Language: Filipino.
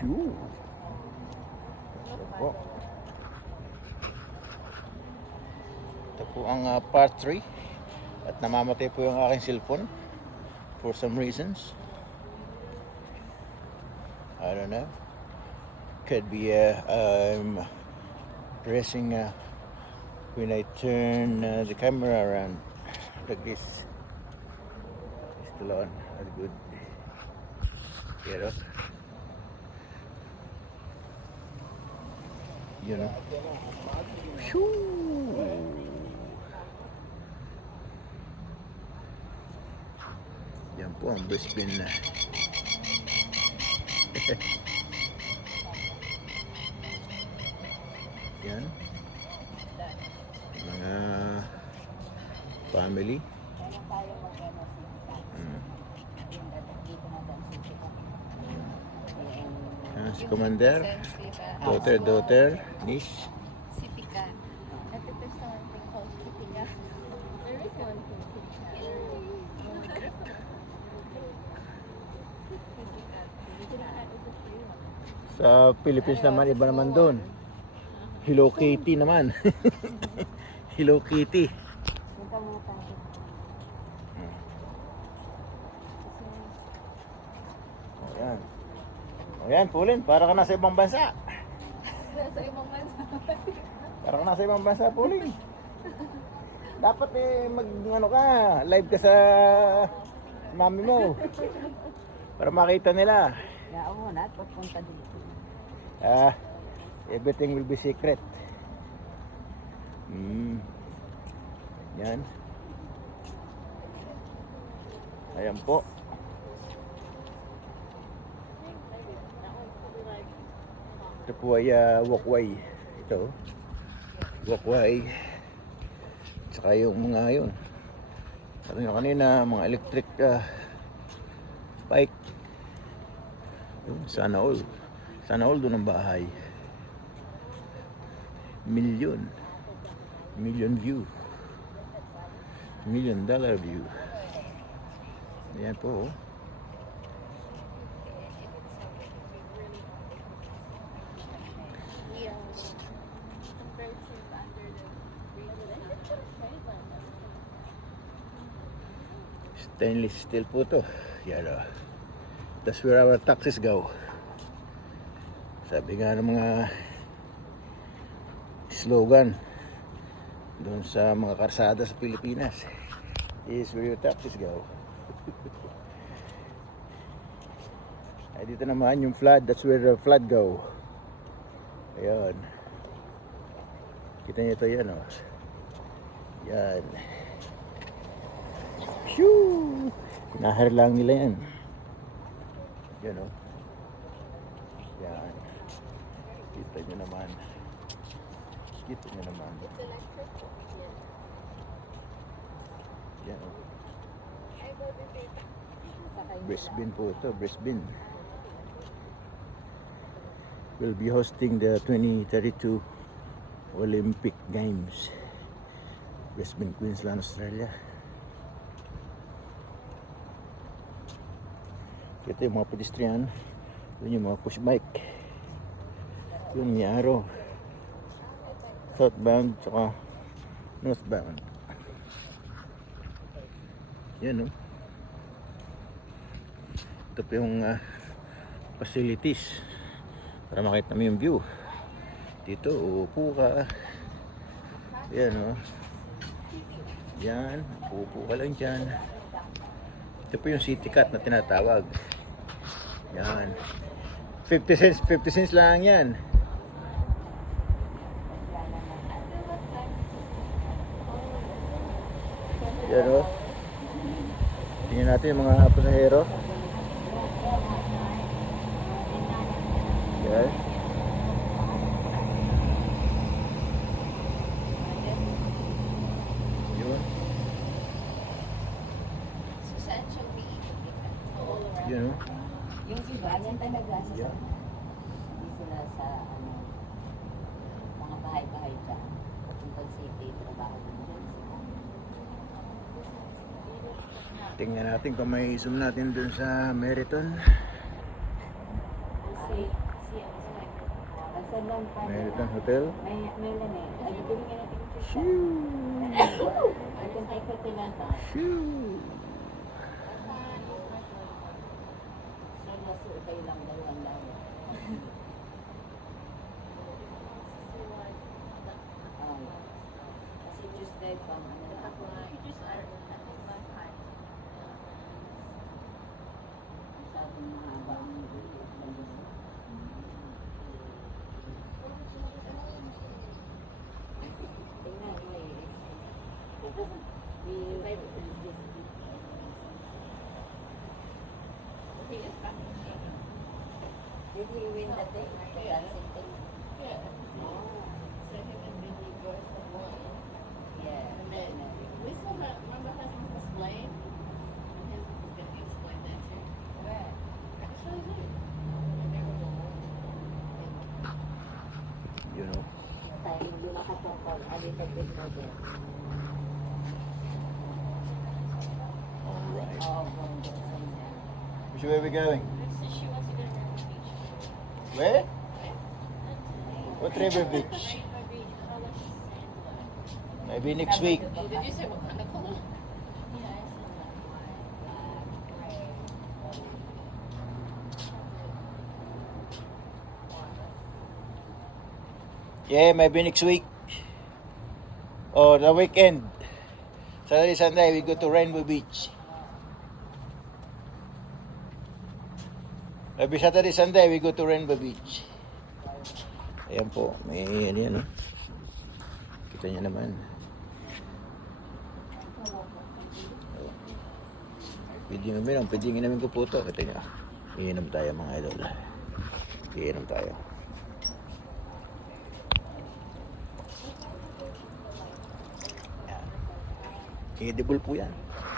Shoo! Ito po. Ito po ang part 3. At namamatay po yung aking cellphone. For some reasons. I don't know. Could be I'm pressing when I turn the camera around like this. It's still on. That's good. Get up. You know. Shoo! Yan po ang Brisbane na. Yan. Mga family. Si Commander, daughter, niece. Si Pika. At ito sa something called si Pika. There is one thing. Sa Philippines naman, iba naman doon. Hello Kitty naman. Hello Kitty. Ayan. Ayan, Pauline, para ka nasa ibang bansa. Sa ibang bansa. Para ka nasa ibang bansa, Pauline. Dapat ano ka, live ka sa mami mo. Para makita nila. Yao mo na, pagpunta dito. Everything will be secret. Yan. Ayan po. Ito po ay walkway. Ito. Walkway. Tsaka yung mga yun. Sabi nyo kanina, mga electric bike. Sana all. Sana all doon ang bahay. Million view. $1 million view. Ayan po. Stainless steel po to. Yan o. That's where our taxis go. Sabi nga ng mga slogan doon sa mga karsada sa Pilipinas, this is where your taxis go. Ay dito naman yung flood, that's where the flood go. Ayan. Kita niyo ito yan o. Yan. Shoo! Nahar lang nila yan. Yan o. Yan. Kita nyo naman. Kita nyo naman. Yan o. Brisbane po ito. Brisbane will be hosting the 2032 Olympic Games. Brisbane, Queensland, Australia. Ito yung mga pedestrian. Yun yung mga push bike. Yun may araw. Southbound tsaka northbound. Yan o. Ito po yung facilities para makita mo yung view. Dito uupo ka. Yan o. Yan. Uupo ka lang dyan. Ito po yung city cut na tinatawag. Yan. 50 cents lang yan. Yan o. Tingnan natin yung mga pasahero. Yan. Yun. Yun o. Yung iba, yan talaga sa hindi sila sa mga bahay-bahay dyan. Yung pag-city, trabaho din dyan sila. Tingnan natin kung may zoom natin dun sa Meriton. Kasi Meron pa. Meriton Hotel. Meron eh. Ay, bibili nga natin yung pizza. Shoo! I can take it to Lanta. Shoo! So, nasa kayo lang, 2,000. Kasi Tuesday pa, ano lang. Masyadong mahaba ang tingnan mo eh. Did he win the thing? The dancing thing? Yeah. Oh. Yeah. And then we still have, remember husband's display? And his was going to be displayed there too. Where? I can show you. And there was a whole You know. Tayo hindi makatapal. A little bit more there. Alright. Oh, from the thing there. Which way are we going? So she wants to go to River Beach. Where? What River Beach? Rainbow Beach, color sand. Maybe next week. Oh, did you say what kind of color? Yeah, I Yeah, maybe next week. Or the weekend. Saturday, Sunday, we go to Rainbow Beach. Maybe Saturday, Sunday, we go to Rainbow Beach. Ayan po, may ano yan, no? Kita niyo naman. Pwedeng inamin ko po ito. Kita niyo. Iinom tayo mga idol. Iinom tayo. Edible po yan.